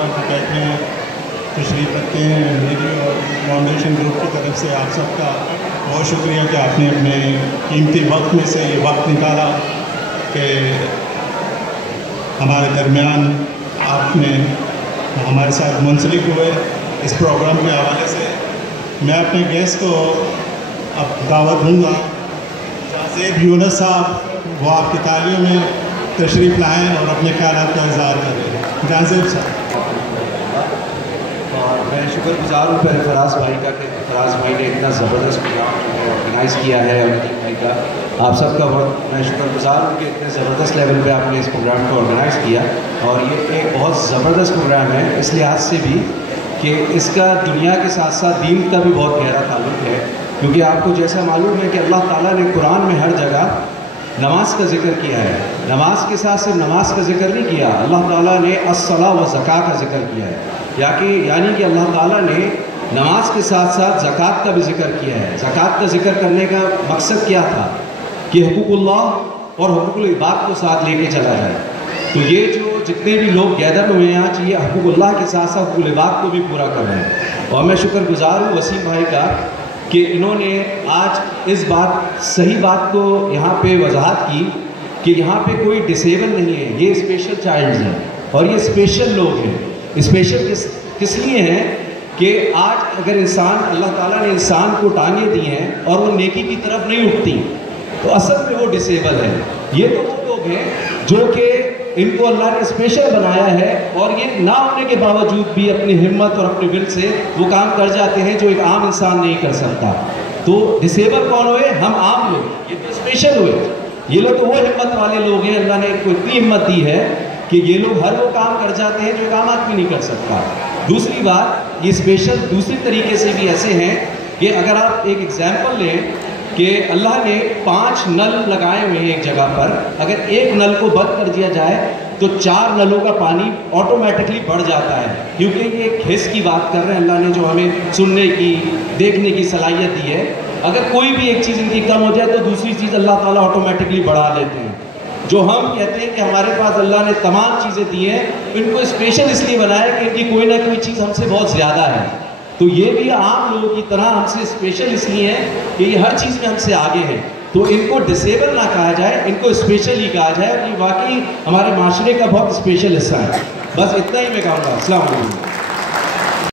میں تشریف رکھتے ہیں میری اور فاؤنڈیشن گروپ کی طرف سے آپ سب کا بہت شکریہ کہ آپ نے اپنے قیمتی وقت میں سے یہ وقت نکالا کہ ہمارے درمیان آپ نے ہمارے ساتھ منسلک ہوئے اس پروگرام کے حوالے سے. میں اپنے گیسٹ کو اب دعوت دوں گا. زیب یونس صاحب وہ آپ کی تعلیوں میں تشریف لائیں اور اپنے خیالات کا اظہار کریں. زیب صاحب. اور میں شکر گزار ہوں پہلے فراز بھائی کا کہ فراز بھائی نے اتنا زبردست پروگرام آرگنائز کیا ہے. امین بھائی کا آپ سب کا بہت میں شکر گزار ہوں کہ اتنے زبردست لیول پہ آپ نے اس پروگرام کو آرگنائز کیا. اور یہ ایک بہت زبردست پروگرام ہے اس لحاظ سے بھی کہ اس کا دنیا کے ساتھ ساتھ دین کا بھی بہت گہرا تعلق ہے. کیونکہ آپ کو جیسا معلوم ہے کہ اللہ تعالیٰ نے قرآن میں ہر جگہ نماز کا ذکر کیا ہے. نماز کے ساتھ صرف نماز کا ذکر نہیں کیا, اللہ تعالیٰ نے الصلاۃ و زکوٰۃ کا ذکر کیا ہے. یعنی کہ اللہ تعالیٰ نے نماز کے ساتھ ساتھ زکوٰۃ کا بھی ذکر کیا ہے. زکوٰۃ کا ذکر کرنے کا مقصد کیا تھا کہ حقوق اللہ اور حقوق العباد کو ساتھ لے کے چلا جائے. تو یہ جو جتنے بھی لوگ گیدر ہوئے ہیں آج یہ حقوق اللہ کے ساتھ ساتھ حقوق العباد کو بھی پورا کر رہے ہیں. اور میں شکر گزار ہوں وسیم بھائی کا کہ انہوں نے آج اس صحیح بات کو یہاں پہ وضاحت کی کہ یہاں پہ کوئی ڈسیبل نہیں ہے, یہ اسپیشل چائلڈز ہیں اور یہ اسپیشل لوگ ہیں. اسپیشل کس لیے ہیں کہ آج اگر اللہ تعالیٰ نے انسان کو ٹانگیں دی ہیں اور وہ نیکی کی طرف نہیں اٹھتی تو اصل میں وہ ڈسیبل ہے. یہ تو وہ لوگ ہیں جو کہ ان کو اللہ نے اسپیشل بنایا ہے اور یہ نہ ہونے کے باوجود بھی اپنی ہمت اور اپنے ول سے وہ کام کر جاتے ہیں جو ایک عام انسان نہیں کر سکتا. تو ڈسیبل کون ہوئے؟ ہم عام لوگ. یہ تو اسپیشل ہوئے. یہ لوگ تو وہ ہمت والے لوگ ہیں, اللہ نے ان کو اتنی ہمت دی ہے کہ یہ لوگ ہر وہ کام کر جاتے ہیں جو ایک عام آدمی نہیں کر سکتا. دوسری بات, یہ اسپیشل دوسری طریقے سے بھی ایسے ہیں کہ اگر آپ ایک ایگزامپل لیں کہ اللہ نے 5 نل لگائے ہوئے ہیں ایک جگہ پر, اگر ایک نل کو بند کر دیا جائے تو 4 نلوں کا پانی آٹومیٹکلی بڑھ جاتا ہے. کیونکہ یہ ایک حس کی بات کر رہے ہیں اللہ نے جو ہمیں سننے کی دیکھنے کی صلاحیت دی ہے. اگر کوئی بھی ایک چیز ان کی کم ہو جائے تو دوسری چیز اللہ تعالیٰ آٹومیٹکلی بڑھا لیتے ہیں. جو ہم کہتے ہیں کہ ہمارے پاس اللہ نے تمام چیزیں دی ہیں, ان کو اسپیشل اس لیے بنایا کہ ان کی کوئی نہ کوئی چیز ہم سے بہت زیادہ ہے. تو یہ بھی عام لوگوں کی طرح ہم سے اسپیشل اس لیے ہے کہ یہ ہر چیز میں ہم سے آگے ہیں. تو ان کو ڈسیبل نہ کہا جائے, ان کو اسپیشل ہی کہا جائے. یہ واقعی ہمارے معاشرے کا بہت اسپیشل حصہ ہے. بس اتنا ہی میں کہوں گا. السلام علیکم.